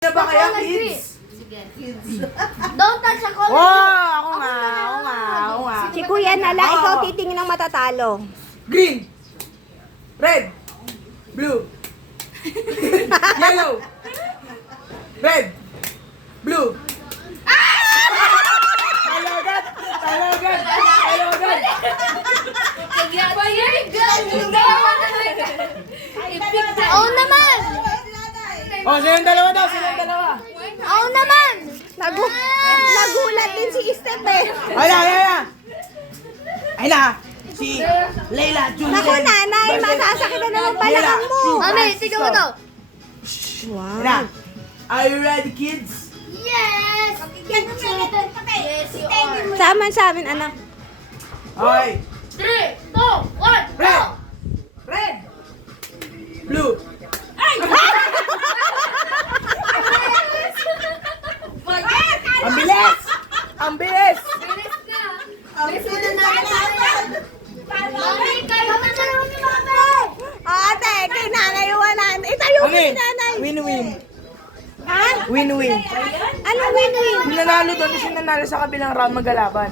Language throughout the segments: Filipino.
Na ba kaya, kids? Sige, kids. Don't touch a color. Ako nga. Si Kuya Nala, ikaw titingin ng matatalo. Green. Red. Blue. Yellow. Red. Blue. Talagat. Oo naman! Sino yung dalawa daw? Oo naman! Nagulat din si Steph eh. Ay na. Si Leila June. Naku nanay, masasakit na naman balakang mo. Mami, tignan mo to. Wow. Are you ready, kids? Yes! Yes, you are. Saman sa amin, anak. Okay. 3, 2, 1, Red. go! Red. Blue. Ang bilis! Bilis ka! Bilis mo na natin! Mami, kayo na naman ni Mami! Ate, kay nanay wanan. Itayo mo si nanay. Win-win. Ha? Win-win. Ano win-win? Yung nanalo doon, yung nanalo sa kabilang round magalaban.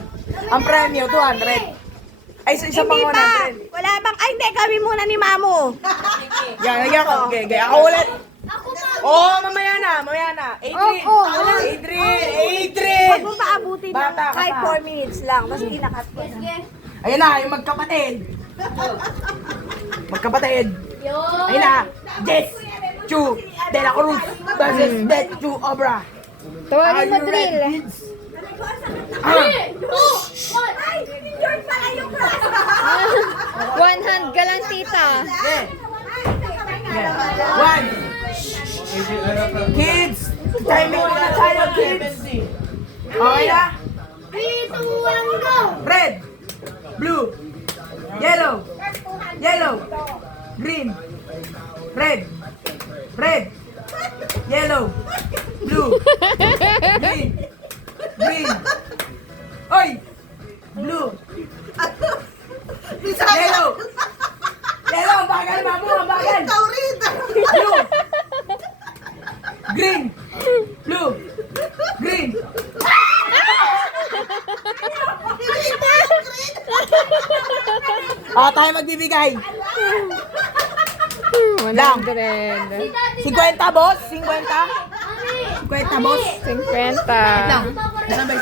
Ang premyo, 200. Ay, isa pang Hindi pa. 100. Wala bang, ay hindi, kami muna ni Mamu. Yan ako. Okay, ako ulit. Ako pa! Mamaya na. Adrian. Wala. Adrian. Huwag mo paabutin ng Bata ka kahit pa. 4 minutes lang. Mas inakat ko na. Sige. Ayun na, yung magkapatid. Yun! Ayun na. Jess Chu De La Cruz versus Det Chu Obra. Tawagin mo Are you drill. ready, kids? 3, 2, 1! Ay, George pala yung class. One hand ka lang, tita. One. Kids, timing mo na tayo, kids. Okay na? 3, 2, 1, go! Red, blue, yellow, green, red, yellow, blue, green, oy, blue, yellow, ang bagal, mamu, ang bagal. Blue, green, tayo magbibigay. 100. Lang. 50, 50! boss? 50? Mami! 50, boss? 50. Lang. Isang ba?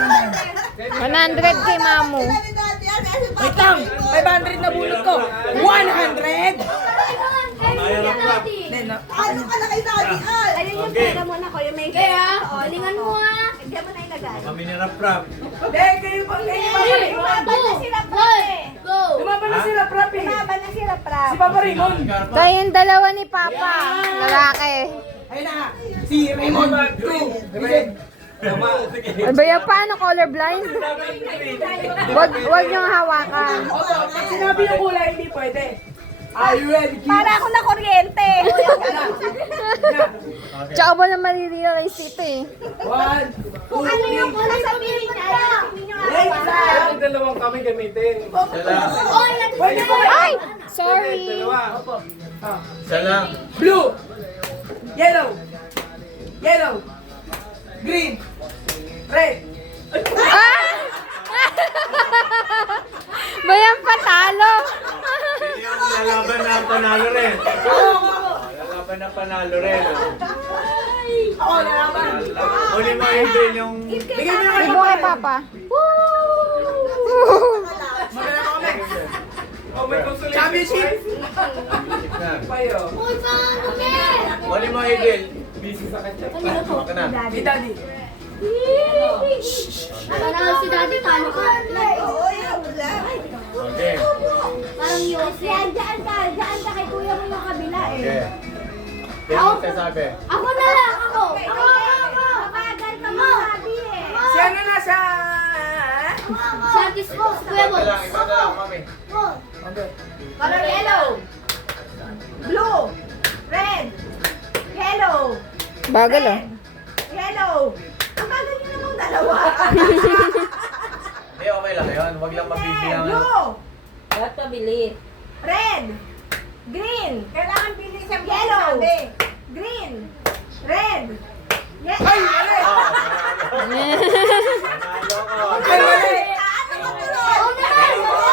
100 kay Mamu. Wait lang. 500 na bunot ko. 100? Hindi, na. Ayun yung pera mo na ko, yung may Kaya, Oo, galingan mo ah! Diyan mo na ilagay. Kami ni Rap-Rap. Hindi, kayo pa. 3, 2, 1, go! Lumaban na sila, Prap eh. Laban na sila, Prab. Si Papa Raymond. Kayong dalawa ni Papa. Lalaki. Ayun na. Si Raymond. 2. Ay ba yan, paano colorblind? Wag niyong hawakan. Pag sinabi yung kulay, hindi pwede. Are you ready, kids? Para ako na kuryente. Tsaka ba na marirealize ito eh. 1, 2, 3. Wala sabihin niya. Wait lang. Dalawang kami gamitin. Isa lang. Oy, Pwede po. Ay! Sorry. Dalawa. Isa lang. Blue. Yellow. Green. Red. Bayan patalo. Hindi yung lalaban na panalo rin. Lalaban na panalo rin. Ako nalaban. Uli mo Adrian yung... Bigay mo na kay Ibo kay Papa. Maganda kami. Championship. Payo. Uy, paano ka? Uli mo Adrian. Busy sa kanya. Baka na. Si Daddy. Nanalo si Daddy, talo ka. Okay. Parang Yossi. Diyan ka kay kuya mo yung kabila eh. Okay. Yan ang sasabi. Ako na lang, ako. Mabagal ka masabi eh. Si ano na sa... Si Atis mo, si Kuya mo. Ikaw na lang, mami. Color yellow. Blue. Red. Yellow. Bagal ah. Yellow. Ang bagal niyo namang dalawa. Hindi, okay lang yun. Huwag lang mabibilang. Blue. Dapat pabili. Red. Green. Kailangan bilis ang yellow. Green. Red. Ay!